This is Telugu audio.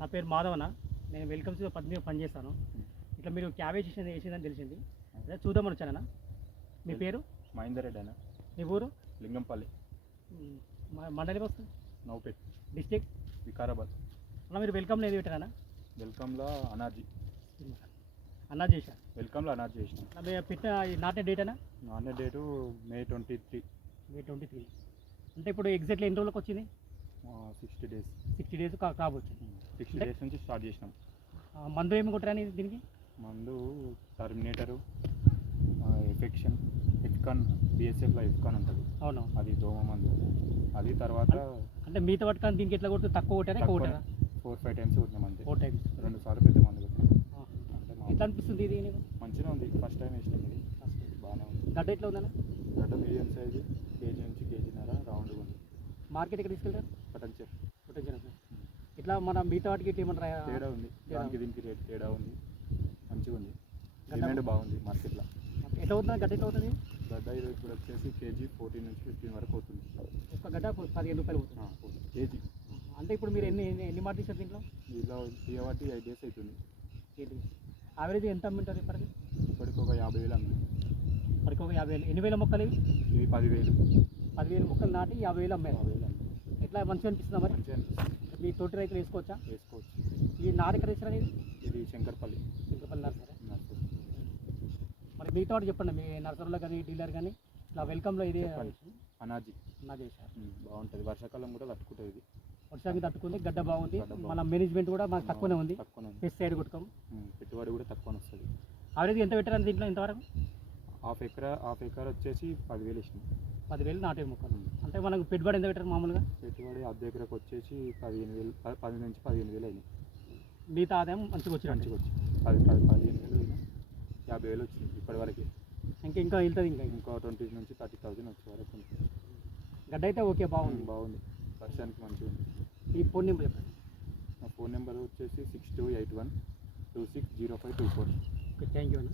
నా పేరు మాధవన. నేను వెల్కమ్స్ పద్ధతి పనిచేస్తాను. ఇట్లా మీరు క్యాబేజ్ వేసిందని తెలిసింది, అదే చూద్దామని వచ్చానన్నా. మీ పేరు? మహేందర్ రెడ్డి అన్న. మీ ఊరు? లింగంపల్లి. మండలి వస్తుంది? నౌపేట్. డిస్టిక్? వికారాబాద్. అన్న మీరు వెల్కమ్లో ఏది పెట్టారన్నా? వెల్కమ్లో అనాజీ. అన్నా చేశా. వెల్కమ్లో అనాజీ చేసిన. మీరు పెట్టిన నాటే డేట్ అన్నా? నాన్న డేటు May 23. May 23. అంటే ఇప్పుడు ఎగ్జాక్ట్లీ ఎన్ని రోజులకు వచ్చింది? 60 days. 60 days క్రాప్ వచ్చింది. 60 days నుంచి స్టార్ట్ చేసినాం. మందు ఏమి కొట్టరాని దీనికి? మందు టర్మినేటరు, ఎఫెక్షన్, ఎఫ్కాన్, బిఎస్ఎఫ్లో ఎఫ్కాన్ ఉంటుంది. అవును, అది దోమ మందు. అది తర్వాత అంటే మిగతా పట్టుకొని దీనికి ఎట్లా కొట్టు? తక్కువ కొట్టారా? ఎక్కువ కొట్టారా? 4-5 times కొట్టినాం అంతే. 4 times. 2 సార్లు పెద్ద మందు కొట్టినాం. ఎట్లా అనిపిస్తుంది ఇది? మంచిగా ఉంది. ఫస్ట్ టైం వేసినాం ఇది. బాగానే ఉంది. గడ్డ ఎట్లా ఉందన్నా? గడ్డ మీడియం సైజు, కేజీ నుంచి కేజీన్నర రౌండ్గా ఉంది. మార్కెట్ ఎక్కడ తీసుకెళ్తారు? పటంచే. ఇట్లా మన మిగతా వాటికి ఇట్లా ఏమన్నా తేడా ఉంది? దానికి దీనికి రేట్ తేడా ఉంది. మంచిగా ఉంది. డిమాండ్ బాగుంది మార్కెట్లో. ఎట్లా అవుతుంది గడ్డ? ఎట్లా అవుతుంది గడ్డ? ఈరోజు ఇప్పుడు వచ్చేసి కేజీ 14 నుంచి 15 వరకు అవుతుంది. ఒక గడ్డ 15 రూపాయలు అవుతుంది కేజీ. అంటే ఇప్పుడు మీరు ఎన్ని మాట తీసారు దీంట్లో? దీంట్లో తీయబట్టి 5 days అవుతుంది. యావరేజ్ ఎంత అమ్మింటారు ఇప్పటికి? ఇప్పటికి ఒక 50,000 అమ్మి. ఇప్పటికి ఒక 50,000. ఎన్ని వేల మొక్కలు ఇవి? ఇవి 10,000. 10,000 మొక్కలు నాటి 50,000 అమ్మారు. 50,000. ఎట్లా మంచిగా అనిపిస్తుందా మరి? మంచిగా అనిపిస్తుంది. మీ తోటి రైతులు వేసుకోవచ్చా? వేసుకోవచ్చు. ఈ నారు ఎక్కడ వేసారా? ఇది శంకర్పల్లి నర్సరీ. మరి మిగతా వాటి చెప్పండి, మీ నర్సరీలో కానీ డీలర్ కానీ ఇట్లా వెల్కమ్లో ఇది అనాజీ చేశారు. బాగుంటుంది. వర్షాకాలం కూడా తట్టుకుంటుంది. ఇది వర్షానికి తట్టుకుంది, గడ్డ బాగుంది. మన మేనేజ్మెంట్ కూడా మాకు తక్కువనే ఉంది. పెస్టిసైడ్ కొట్టుకోము, పెట్టుబడి కూడా తక్కువ వస్తుంది. అవరేజ్ ఎంత పెట్టారని దీంట్లో ఇంతవరకు? హాఫ్ ఎకర్ వచ్చేసి 10,000 వేసినాం. 10,000 నాటే మొక్కలు. అంటే మనకు పెట్టుబడి ఎంత పెట్టారు మామూలుగా? పెట్టుబడి అర్ధ ఎకరకు వచ్చేసి 15,000, 10 నుంచి 15,000 అయింది. మిగతా ఆదాయం మంచిగా వచ్చి 15,000 అయినా 50,000 వచ్చింది ఇప్పటివరకు. ఇంకా వెళ్తుంది. ఇంకా 20 నుంచి 30,000 వచ్చే వరకు ఉంది. గడ్డ అయితే ఓకే, బాగుంది. వర్షానికి మంచిగా ఉంది. ఈ ఫోన్ నెంబర్ చెప్పండి. నా ఫోన్ నెంబర్ వచ్చేసి 6281260524. ఓకే, థ్యాంక్ యూ అన్న.